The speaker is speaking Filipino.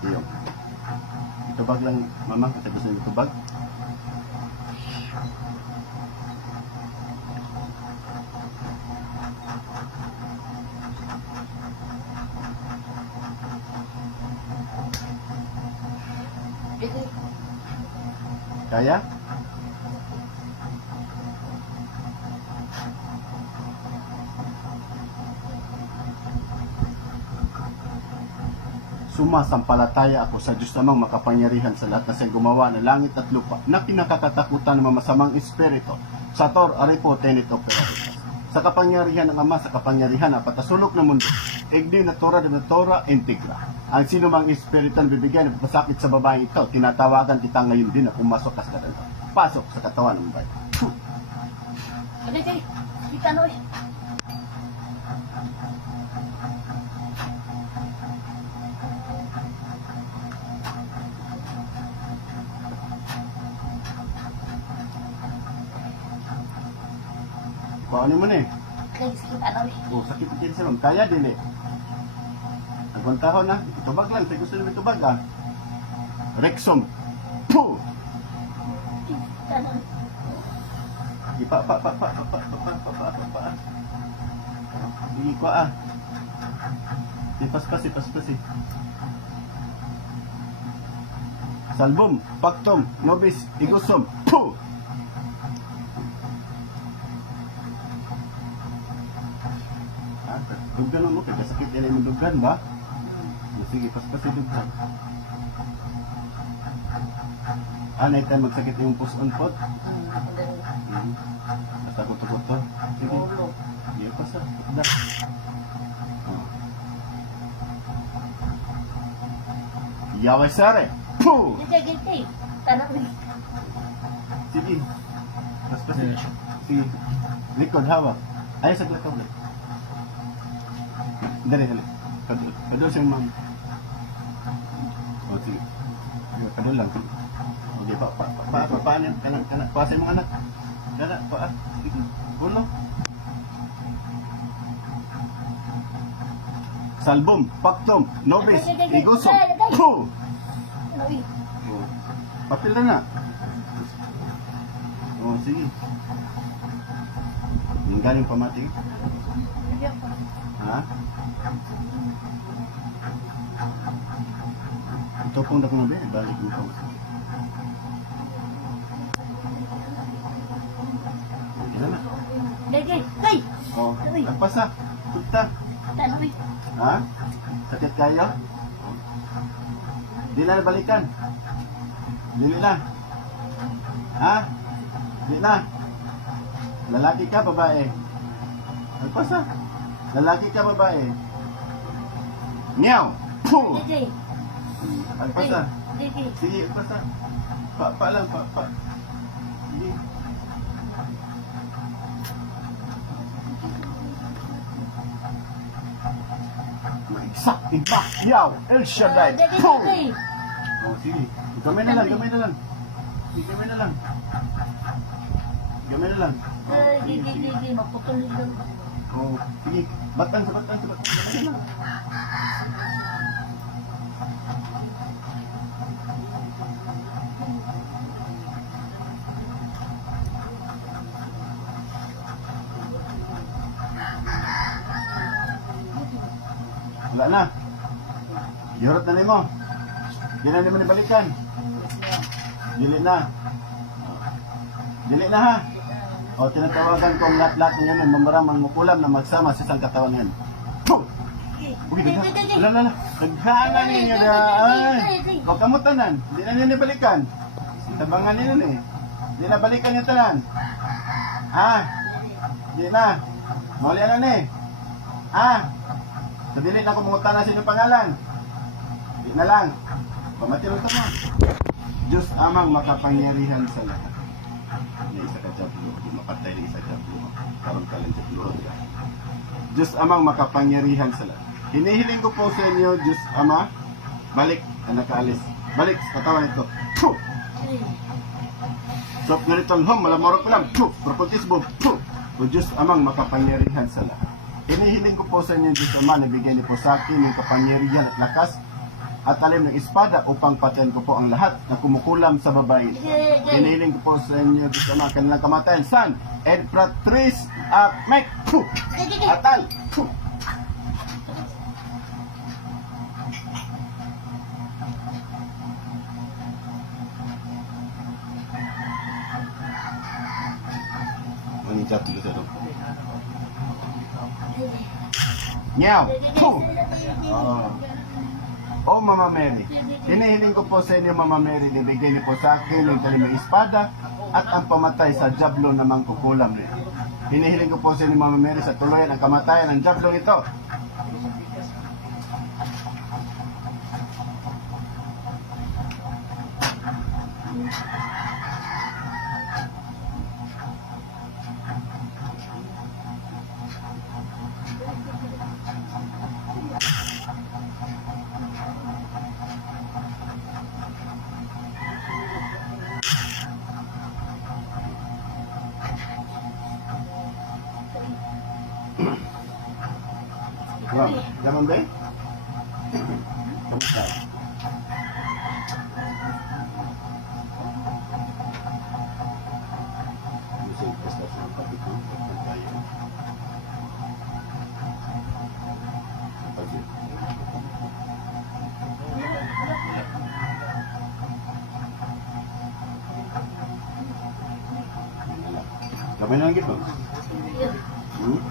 Tiyo. Itubag lang, mama. Katapos na itubag. Kaya? Sumasampalataya ako sa Diyos namang makapangyarihan sa lahat na siyang gumawa ng langit at lupa na pinakakatakutan ng mga masamang espiritu. Sa Tor, Aripo, Tenet, Operatus. Sa kapangyarihan ng Ama, sa kapangyarihan ng patasulok ng mundo, igdi na Tora de na Tora integra. Ang sino mang espiritu na bibigyan ng pasakit sa babae ito, tinatawagan kita ngayon din na pumasok ka sa. Pasok sa katawan ng babae. ano ito? Kita no. Paano mo na eh? Please, kita no eh. Oh, sakit din sa. Kaya din eh. Nagkuntahon na. Itubag lang. Sa gusto nyo itubag ah. Rexom. Puh! Eh. Ipa, pa, pa, pa, pa, pa, pa, pa, pa, pa, pa, pa. Sige ko ah. Ipas pas, ipas pas eh. Salbum, paktom, nobis, igusom, puh! Dugdan mo kay sakit dili mo dugdan ba? Sige, paspas sa dugdan. Ah, Anay tayo magsakit yung post on pot? Mm. Hmm. Natakot-takot to? Sige. Sige, pasa. Dugdan. Oh. Yaway sare! Puh! Sige. Paspas. Sige. Likod, hawak. Ayos sa likod. Likod. Dali, dali. Kadul. Kadul siyang ma'am. O, sige. Kadul lang. Okay, pa, pa, pa, pa, pa, yan? Anak, anak, pa sa anak. Anak, pa, ah. Sige. Ulo. Salbum, paktom, nobis, igosom. Oh. Papel na na. Oh, sige. Yung galing pamati. Bigyan ko. Ha? Ito pong dakong nabi. Balik mo pa. Yan na. Dede, hey! Oh, nagpasa. Tukta. Kita no eh. Ha? Sakit kayo? Di na balikan. Dili na. Ha? Di na. Lalaki ka, babae. Nagpasa. Lalaki ka, babae. Meow! Puh! Dede, Nagpasa. Dede. Sige, nagpasa. Pa, pa lang, pa, pa. Sige. Iba, yaw, El Shaddai. Puh! dede. Oh, sige. Gamay na lang, gamay na lang. Sige, gamay na lang. Gamay na lang. Dede, dede, dede. Magputol lang. Oh, sige. Batang sa batang Wala na. Yorot na nimo. Dinan nimo ni balikan. Dili na. Dili na ha. O tinatawagan kong lahat-lahat ng yan, mamaramang mukulam na magsama sa isang katawan yan. Uy, dagha. Wala, wala. Daghanan ninyo na. Ay, huwag. Hindi na nila balikan. Tabangan nila na eh. Hindi na balikan yung talan. Ha? Hindi na. Mauli ano na eh. Ha? Nabilit ako mga tanan sa pangalan. Hindi na lang. Pamatiro ka mo. Diyos amang makapangyarihan sa lahat. Diyos amang makapangyarihan sa lahat. Hinihiling ko po sa inyo, Diyos Ama, balik, anak kaalis. Balik sa katawan ito. Puh! So, ganito ang hum, malamorok ko lang. Puh! Prokotismo. Puh! O Diyos amang makapangyarihan sa lahat. Hinihiling ko po sa inyo, Diyos Ama, na niyo po sa akin ng kapangyarihan at lakas at talim ng espada upang patayin ko po ang lahat na kumukulam sa babae. Hinihiling ko po sa inyo sa mga kanilang kamatayan. San, Edpratris, at Mek! Atal! Manijat dito sa Nyaw! Puh! Oh. Oh, Mama Mary, hinihiling ko po sa inyo, Mama Mary, ibigay niyo po sa akin ang talimang espada at ang pamatay sa jablo na mangkukulam rin. Hinihiling ko po sa inyo, Mama Mary, sa tuluyan ang kamatayan ng jablo ito. Wow, laman ba eh? Kamusta? Gamay na lang gito. Hmm?